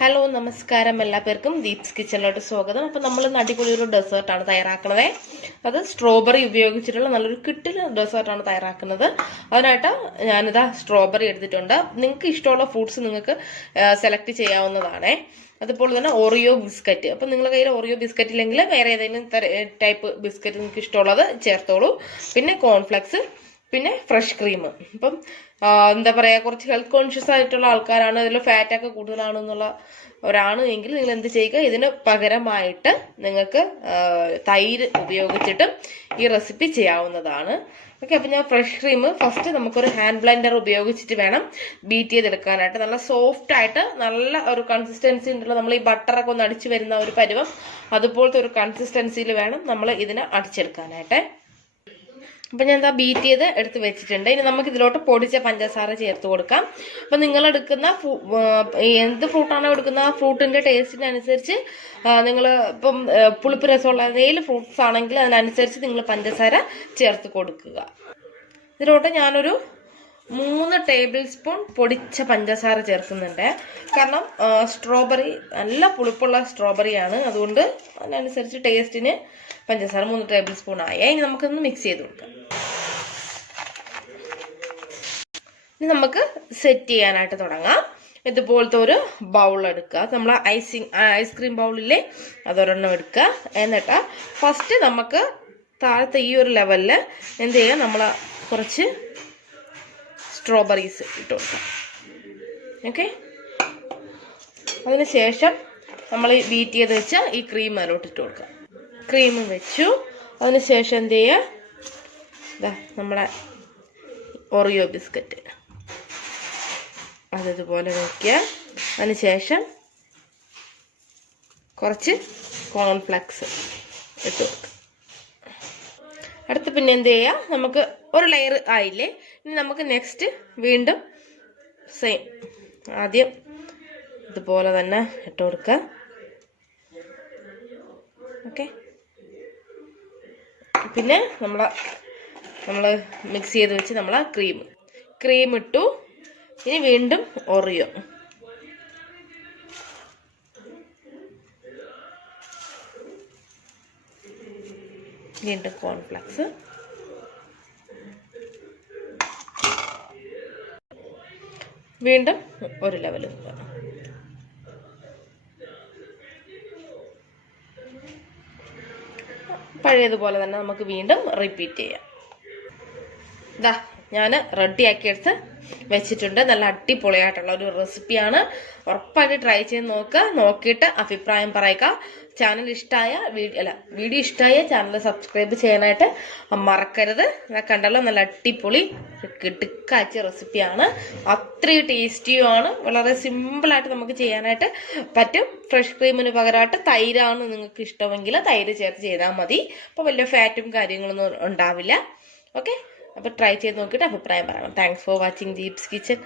Hello നമസ്കാരം എല്ലാവർക്കും ദീപ്സ് കിച്ചണിലോട്ട് സ്വാഗതം. അപ്പം നമ്മൾ അടിപൊളി ഒരു ഡെസേർട്ടാണ് തയ്യാറാക്കുന്നത്. അത് സ്ട്രോബെറി ഉപയോഗിച്ചിട്ടുള്ള നല്ലൊരു കിട്ടിൽ ഡെസേർട്ടാണ് തയ്യാറാക്കുന്നത്. അതിനായിട്ട് ഞാനിതാ സ്ട്രോബെറി എടുത്തിട്ടുണ്ട്. നിങ്ങൾക്ക് ഇഷ്ടമുള്ള ഫ്രൂട്ട്സ് നിങ്ങൾക്ക് സെലക്ട് ചെയ്യാവുന്നതാണ്. അതുപോലെ തന്നെ ഓറിയോ ബിസ്ക്കറ്റ്. അപ്പം നിങ്ങളുടെ കയ്യിൽ ഓറിയോ ബിസ്ക്കറ്റ് ഇല്ലെങ്കിൽ വേറെ ഏതെങ്കിലും ടൈപ്പ് ബിസ്ക്കറ്റ് നിങ്ങൾക്ക് ഇഷ്ടമുള്ളത് ചേർത്തോളൂ. പിന്നെ കോൺഫ്ലെക്സ്, പിന്നെ ഫ്രഷ് ക്രീം. അപ്പം എന്താ പറയുക, കുറച്ച് ഹെൽത്ത് കോൺഷ്യസ് ആയിട്ടുള്ള ആൾക്കാരാണ്, ഇതിൽ ഫാറ്റൊക്കെ കൂടുതലാണെന്നുള്ള ഒരാണ് എങ്കിൽ നിങ്ങൾ എന്ത് ചെയ്യുക, ഇതിന് പകരമായിട്ട് നിങ്ങൾക്ക് തൈര് ഉപയോഗിച്ചിട്ട് ഈ റെസിപ്പി ചെയ്യാവുന്നതാണ്. ഓക്കെ, അപ്പം ഞാൻ ഫ്രഷ് ക്രീം ഫസ്റ്റ് നമുക്കൊരു ഹാൻഡ് ബ്ലെൻഡർ ഉപയോഗിച്ചിട്ട് വേണം ബീറ്റ് ചെയ്തെടുക്കാനായിട്ട്. നല്ല സോഫ്റ്റ് ആയിട്ട് നല്ല ഒരു കൺസിസ്റ്റൻസി ഉണ്ടല്ലോ, നമ്മൾ ഈ ബട്ടറൊക്കെ ഒന്ന് അടിച്ചു വരുന്ന ഒരു പരുവം, അതുപോലത്തെ ഒരു കൺസിസ്റ്റൻസിയിൽ വേണം നമ്മൾ ഇതിനെ അടിച്ചെടുക്കാനായിട്ട്. അപ്പം ഞാൻ എന്താ ബീറ്റ് ചെയ്ത് എടുത്ത് വെച്ചിട്ടുണ്ട്. ഇനി നമുക്ക് ഇതിലോട്ട് പൊടിച്ച പഞ്ചസാര ചേർത്ത് കൊടുക്കാം. അപ്പം നിങ്ങൾ എടുക്കുന്ന എന്ത് ഫ്രൂട്ടാണോ എടുക്കുന്ന ആ ഫ്രൂട്ടിന്റെ ടേസ്റ്റിനനുസരിച്ച് നിങ്ങൾ ഇപ്പം പുളിപ്പ് രസമുള്ള ഏതെങ്കിലും ഫ്രൂട്ട്സ് ആണെങ്കിൽ അതിനനുസരിച്ച് നിങ്ങൾ പഞ്ചസാര ചേർത്ത് കൊടുക്കുക. ഇതിലോട്ട് ഞാനൊരു 3 ടേബിൾ സ്പൂൺ പൊടിച്ച പഞ്ചസാര ചേർക്കുന്നുണ്ട്. കാരണം സ്ട്രോബെറി നല്ല പുളിപ്പുള്ള സ്ട്രോബെറിയാണ്, അതുകൊണ്ട് അതിനനുസരിച്ച് ടേസ്റ്റിന് പഞ്ചസാര 3 ടേബിൾ സ്പൂൺ ആയി. ഇനി നമുക്കൊന്ന് മിക്സ് ചെയ്ത് കൊടുക്കാം. ഇനി നമുക്ക് സെറ്റ് ചെയ്യാനായിട്ട് തുടങ്ങാം. ഇതുപോലത്തെ ഒരു ബൗൾ എടുക്കുക. നമ്മൾ ഐസ്ക്രീം ബൗളില്ലേ, അതൊരെണ്ണം എടുക്കുക. എന്നിട്ട് ഫസ്റ്റ് നമുക്ക് താഴത്തെ ഈ ഒരു ലെവലിൽ എന്ത് ചെയ്യാം, നമ്മൾ കുറച്ച് സ്ട്രോബെറീസ് ഇട്ട് കൊടുക്കാം. ഓക്കെ, അതിനുശേഷം നമ്മൾ ബീറ്റ് ചെയ്ത് വെച്ച ഈ ക്രീം അതിലോട്ട് ഇട്ട് കൊടുക്കാം. ക്രീം വെച്ചു. അതിനുശേഷം എന്ത് ചെയ്യുക, ഇതാ നമ്മുടെ ഓറിയോ ബിസ്ക്കറ്റ് അതിതുപോലെ വയ്ക്കുക. അതിനുശേഷം കുറച്ച് കോൺഫ്ലെക്സ് ഇട്ട് കൊടുക്കുക. അടുത്ത് പിന്നെ എന്ത് ചെയ്യുക, നമുക്ക് ഒരു ലെയർ ആയില്ലേ, ഇനി നമുക്ക് നെക്സ്റ്റ് വീണ്ടും സെയിം ആദ്യം ഇതുപോലെ തന്നെ ഇട്ട് കൊടുക്കുക. ഓക്കെ, പിന്നെ നമ്മൾ മിക്സ് ചെയ്ത് വെച്ച് നമ്മൾ ക്രീം ഇട്ടു. ഇനി വീണ്ടും ഓറിയോ, വീണ്ടും കോൺഫ്ലെക്സ്, വീണ്ടും ഒരു ലെവൽ. പഴയതുപോലെ തന്നെ നമുക്ക് വീണ്ടും റിപ്പീറ്റ് ചെയ്യാം. ഇതാ ഞാൻ റെഡിയാക്കി എടുത്ത് വെച്ചിട്ടുണ്ട്. നല്ല അടിപൊളിയായിട്ടുള്ള ഒരു റെസിപ്പിയാണ്. ഉറപ്പായിട്ട് ട്രൈ ചെയ്ത് നോക്കുക. നോക്കിയിട്ട് അഭിപ്രായം പറയുക. ചാനൽ ഇഷ്ടമായ വീഡിയോ ഇഷ്ടമായ ചാനൽ സബ്സ്ക്രൈബ് ചെയ്യാനായിട്ട് മറക്കരുത്. കണ്ടല്ലോ, നല്ല അടിപൊളി കിടുക്കാച്ച റെസിപ്പിയാണ്. അത്രയും ടേസ്റ്റിയുമാണ്. വളരെ സിമ്പിളായിട്ട് നമുക്ക് ചെയ്യാനായിട്ട് പറ്റും. ഫ്രഷ് ക്രീമിന് പകരമായിട്ട് തൈരാണ് നിങ്ങൾക്ക് ഇഷ്ടമെങ്കിൽ തൈര് ചേർത്ത് ചെയ്താൽ മതി. അപ്പോൾ വലിയ ഫാറ്റും കാര്യങ്ങളൊന്നും ഉണ്ടാവില്ല. ഓക്കെ, അപ്പോൾ ട്രൈ ചെയ്ത് നോക്കിയിട്ട് അഭിപ്രായം പറയണം. Thanks for watching Deep's kitchen.